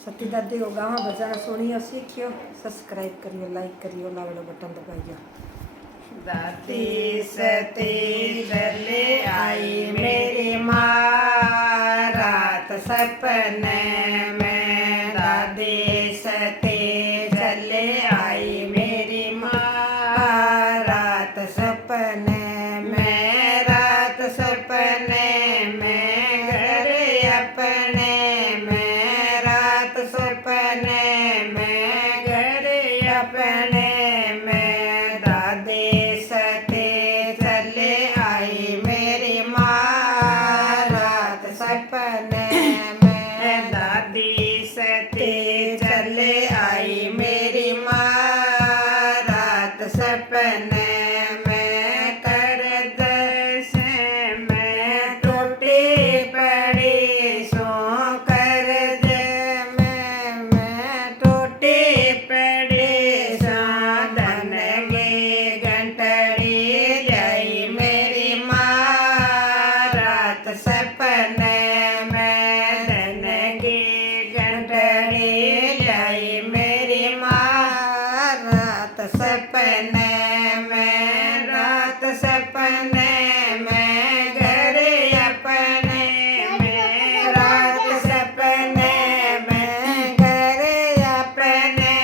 सती दादी को गाँव बजाना सुनियो सीखियो। सब्सक्राइब करियो, लाइक करियो, लावड़ो बटन दबाइयो। दादी सती चले आई मेरी माँ रात सपने में। दादी सती चले आई मेरी माँ रात सपने में। रात सपने में घर अपने में। रात सपने में घर अपने में। दादी सती चले आई मेरी माँ रात सपने में। दादी सती चले आई मेरी माँ रात सपने में। दर्द से मैं टूटी पड़ी सो कर्ज में। मैं टूटी पड़ी सो धन की घंटड़ी जाई मेरी माँ रात सपने में। धन की घंटड़ी जाई मेरी माँ रात सपने में। रात सपने में घर अपने में। रात सपने में घर अपने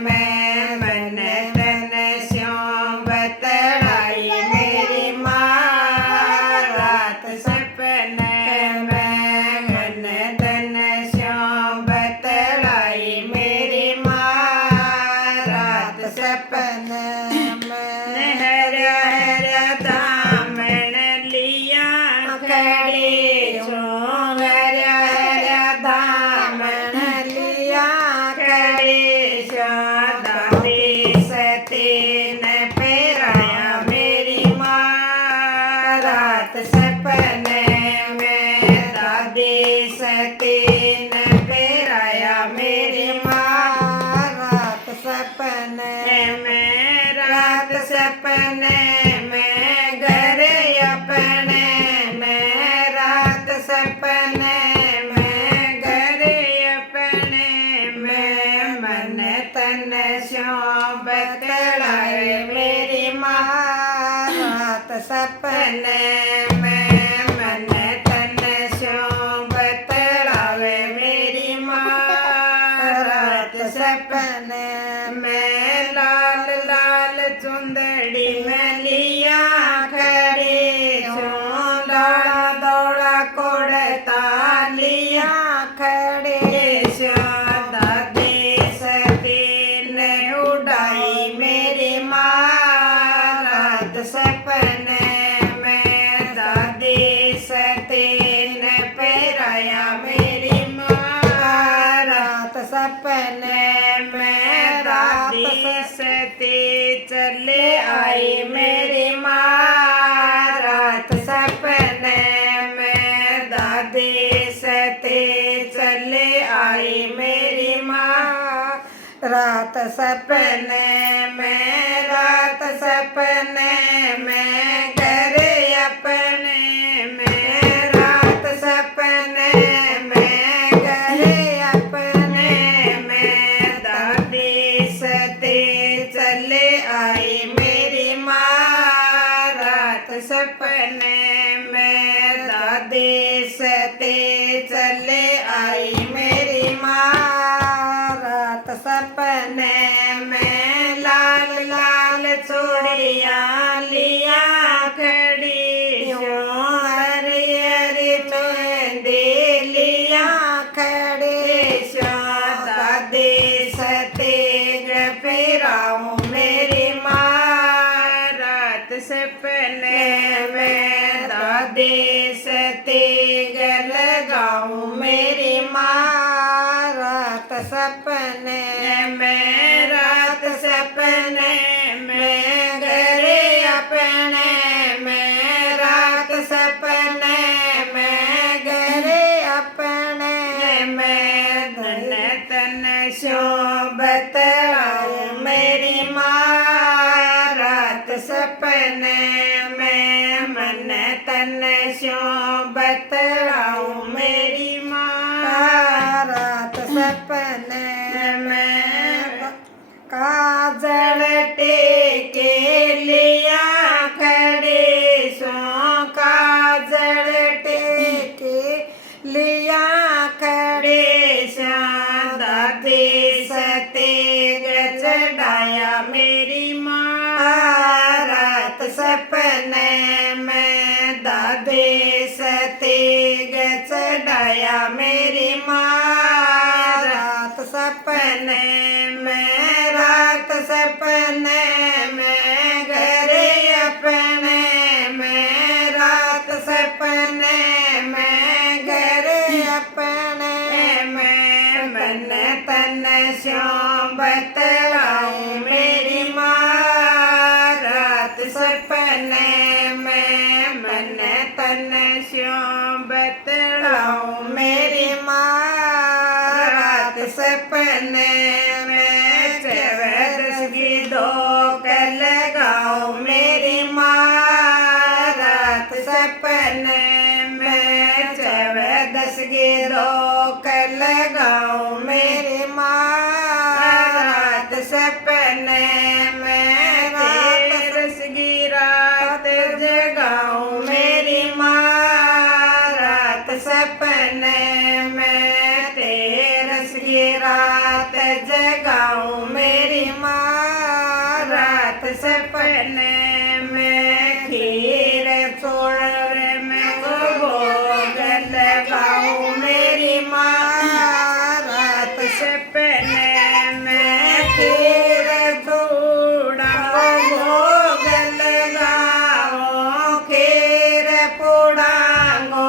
में। मन तन स्यों बतड़ाई मेरी माँ रात सपने में। मन तन स्यों बतड़ाई मेरी माँ रात सपने में। हरा हरा दामन लिया खड़ी सो। हरा हरा दामन लिया खड़ी सो। दादी सती ने फेराया मेरी माँ रात सपने में। दादी सती ने फेराया मेरी माँ रात सपने में। रात सपने में घर अपने में। रात सपने में घर अपने में। मन तन स्यों बतड़ाए मेरी माँ रात सपने में। मन तन स्यों बतड़ावे मेरी माँ रात सपने में। लाल लाल चुंदड़ी में लिया खड़ी सो। दौड़ा दौड़ा कोड़ता लिया खड़ी सो। दादी सती ने उड़ाई मेरी माँ रात सपने में। दादी सती ने फेराया मेरी माँ रात सपने में। दादी सती चले आई मेरी माँ रात सपने में। दादी सती चले आई मेरी माँ रात सपने में। रात सपने में घर अपने में। रात सपने में घर अपने में। दादी सती चले आई मेरी माँ रात सपने में। दादी सती चले आई मेरी माँ रात सपने में। लाल लाल चूड़िया लिया खड़ी सो। हरी हरी मेहंदी लिया खड़ी सो। दादी सती फेराऊं मेरी माँ रात सपने में। दादी सती लगाऊं मेरी माँ रात सपने में। रात सपने में घर अपने में। रात सपने में घर अपने में। धन तन स्यों बतड़ाऊं मेरी माँ रात सपने में। मन तन स्यों बतड़ाऊं मेरी माँ रात सपने दादी सतेज चढ़ाया मेरी माँ रात सपने में दादी सतेज चढ़ाया मेरी माँ रात सपने में रात सपने में घरे अपने में रात सपने में घरे अपने में मन तन स्यों बतलाऊं मेरी माँ रात सपने में मन तन स्यों बतलाऊं मेरी माँ रात सपने में चवदस की धोक लगाऊं मेरी माँ रात सपने में चवदस की धोक लगाऊं मेरी माँ रात सपने में तेरस की रात जगाऊं मेरी माँ रात सपने में तेरस की रात जगाऊं मेरी माँ रात सपने में खीर छोड़ में भोग लगाऊं मेरी माँ रात सपने में खीर चूड़ा भोग लगाऊं खीर पुड़ांगो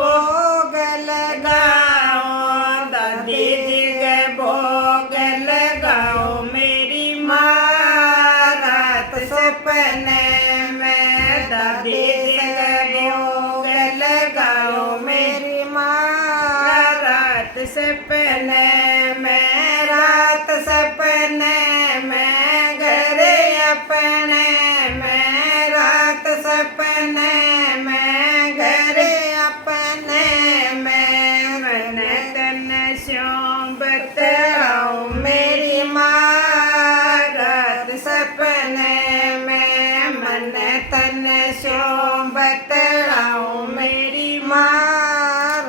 भोग लगाऊं दादी जी के भोग लगाऊं मेरी माँ रात सपने में दादी जी के भोग लगाऊं मेरी माँ रात सपने में रात सपने में घरे अपने में रात सपने में घरे अपने में मन तन स्यों बतलाऊं मेरी माँ रात सपने में मन तन स्यों बतलाऊं मेरी माँ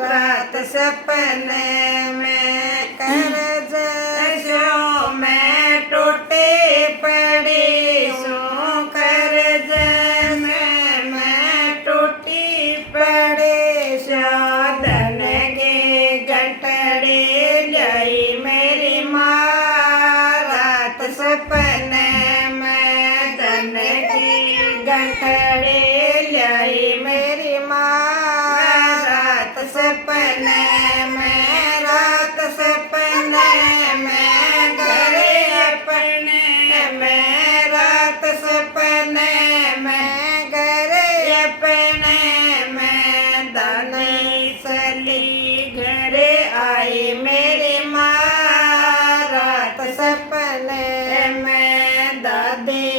रात सपने में कर्ज जो मैं टूटे पड़ी सो कर्ज में मैं टूटी पड़ी सो धन के गठड़े लाई मेरी माँ रात सपने में धन की गठड़े लाई मेरी माँ रात सपने में रात सपने में घरे अपने में रात सपने में घरे अपने में दानी चली घरे आई मेरी माँ रात सपने में दादी